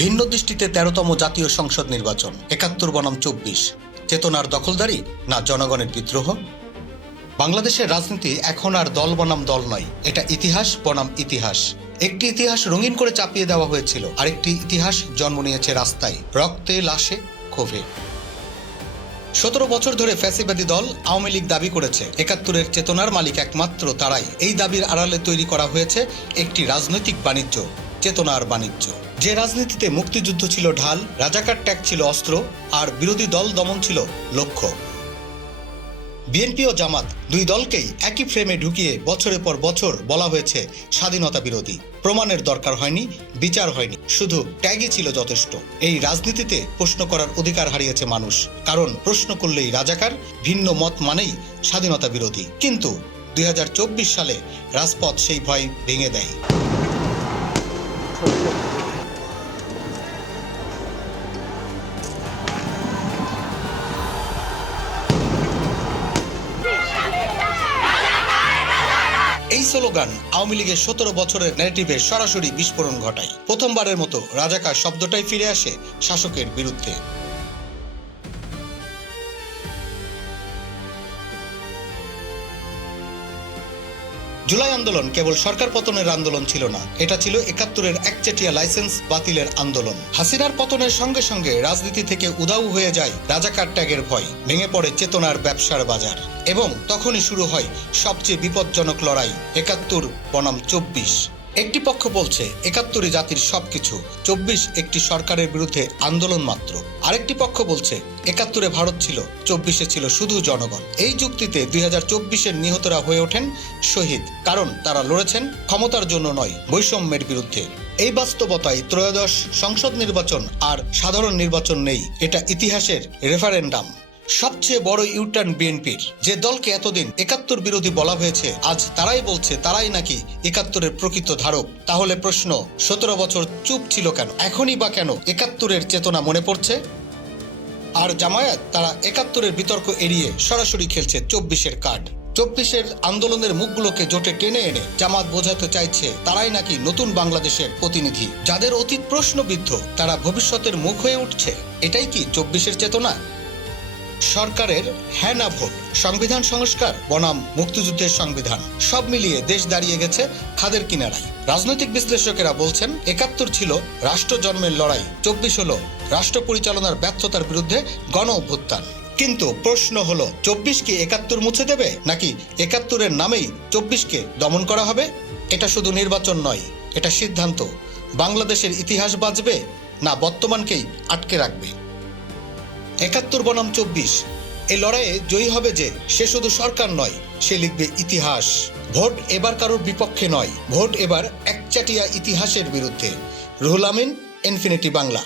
ভিন্ন দৃষ্টিতে তেরোতম জাতীয় সংসদ নির্বাচন, একাত্তর বনাম চব্বিশ। চেতনার দখলদারি না জনগণের বিদ্রোহ? বাংলাদেশের রাজনীতি এখন আর দল বনাম দল নয়, এটা ইতিহাস বনাম ইতিহাস। একটি ইতিহাস রঙিন করে চাপিয়ে দেওয়া হয়েছিল, আরেকটি ইতিহাস জন্ম নিয়েছে রাস্তায়, রক্তে, লাশে, ক্ষোভে। সতেরো বছর ধরে ফ্যাসিবাদী দল আওয়ামী লীগ দাবি করেছে, একাত্তরের চেতনার মালিক একমাত্র তারাই। এই দাবির আড়ালে তৈরি করা হয়েছে একটি রাজনৈতিক বাণিজ্য। চেতনার বাণিজ্য। যে রাজনীতিতে মুক্তিযুদ্ধ ছিল ঢাল, রাজাকার ট্যাগ ছিল অস্ত্র, আর বিরোধী দল দমন ছিল লক্ষ্য। বিএনপি ও জামাত, দুই দলকেই একই ফ্রেমে ঢুকিয়ে বছরের পর বছর বলা হয়েছে স্বাধীনতা বিরোধী। প্রমাণের দরকার হয়নি, বিচার হয়নি, শুধু ট্যাগই ছিল যথেষ্ট। এই রাজনীতিতে প্রশ্ন করার অধিকার হারিয়েছে মানুষ, কারণ প্রশ্ন করলেই রাজাকার, ভিন্ন মত মানেই স্বাধীনতা বিরোধী। কিন্তু দুই হাজার চব্বিশ সালে রাজপথ সেই ভয় ভেঙে দেয়। এই স্লোগান আওয়ামী লীগের সতেরো বছরের ন্যারেটিভে সরাসরি বিস্ফোরণ ঘটায়। প্রথমবারের মতো রাজাকার শব্দটাই ফিরে আসে শাসকের বিরুদ্ধে। জুলাই আন্দোলন কেবল সরকার পতনের আন্দোলন ছিল না, এটা ছিল একাত্তরের একচেটিয়া লাইসেন্স বাতিলের আন্দোলন। হাসিনার পতনের সঙ্গে সঙ্গে রাজনীতি থেকে উদাউ হয়ে যায় রাজাকার ট্যাগের ভয়, ভেঙে পড়ে চেতনার ব্যবসার বাজার। এবং তখনই শুরু হয় সবচেয়ে বিপজ্জনক লড়াই, একাত্তর বনাম চব্বিশ। একটি পক্ষ বলছে, একাত্তরে জাতির সবকিছু, চব্বিশ একটি সরকারের বিরুদ্ধে আন্দোলন মাত্র। আরেকটি পক্ষ বলছে, একাত্তরে ভারত ছিল, চব্বিশে ছিল শুধু জনগণ। এই যুক্তিতে দুই হাজার চব্বিশের নিহতরা হয়ে ওঠেন শহীদ, কারণ তারা লড়েছেন ক্ষমতার জন্য নয়, বৈষম্যের বিরুদ্ধে। এই বাস্তবতায় ত্রয়োদশ সংসদ নির্বাচন আর সাধারণ নির্বাচন নেই, এটা ইতিহাসের রেফারেন্ডাম সবচেয়ে বড় ইউটার্ন বিএনপির যে দলকে এতদিন একাত্তর বিরোধী বলা হয়েছে, আজ তারাই বলছে তারাই নাকি একাত্তরের প্রকৃত ধারক। তাহলে প্রশ্ন, সতেরো বছর চুপ ছিল কেন? এখনই বা কেন একাত্তরের চেতনা মনে পড়ছে? আর জামায়াত, তারা একাত্তরের বিতর্ক এড়িয়ে সরাসরি খেলছে চব্বিশের কার্ড। চব্বিশের আন্দোলনের মুখগুলোকে জোটে টেনে এনে জামাত বোঝাতে চাইছে তারাই নাকি নতুন বাংলাদেশের প্রতিনিধি। যাদের অতীত প্রশ্নবিদ্ধ, তারা ভবিষ্যতের মুখ হয়ে উঠছে। এটাই কি চব্বিশের চেতনা? সরকারের হ্যাঁ না ভোট, সংবিধান সংস্কার, বনাম মুক্তিযুদ্ধের সংবিধান, সব মিলিয়ে দেশ দাঁড়িয়ে গেছে খাদের কিনারায়। রাজনৈতিক বিশ্লেষকেরা বলছেন, একাত্তর ছিল রাষ্ট্র জন্মের লড়াই, চব্বিশ হলো রাষ্ট্র পরিচালনার ব্যর্থতার বিরুদ্ধে গণ অভ্যুত্থান। কিন্তু প্রশ্ন হলো, চব্বিশ কি একাত্তর মুছে দেবে, নাকি একাত্তরের নামেই চব্বিশকে দমন করা হবে? এটা শুধু নির্বাচন নয়, এটা সিদ্ধান্ত। বাংলাদেশের ইতিহাস বাঁচবে না বর্তমানকেই আটকে রাখবে? একাত্তর বনাম চব্বিশ। এই লড়াইয়ে জয়ী হবে যে, সে শুধু সরকার নয়, সে লিখবে ইতিহাস। ভোট এবার কারোর বিপক্ষে নয়, ভোট এবার একচাটিয়া ইতিহাসের বিরুদ্ধে। রুহুল আমিন ইনফিনিটি বাংলা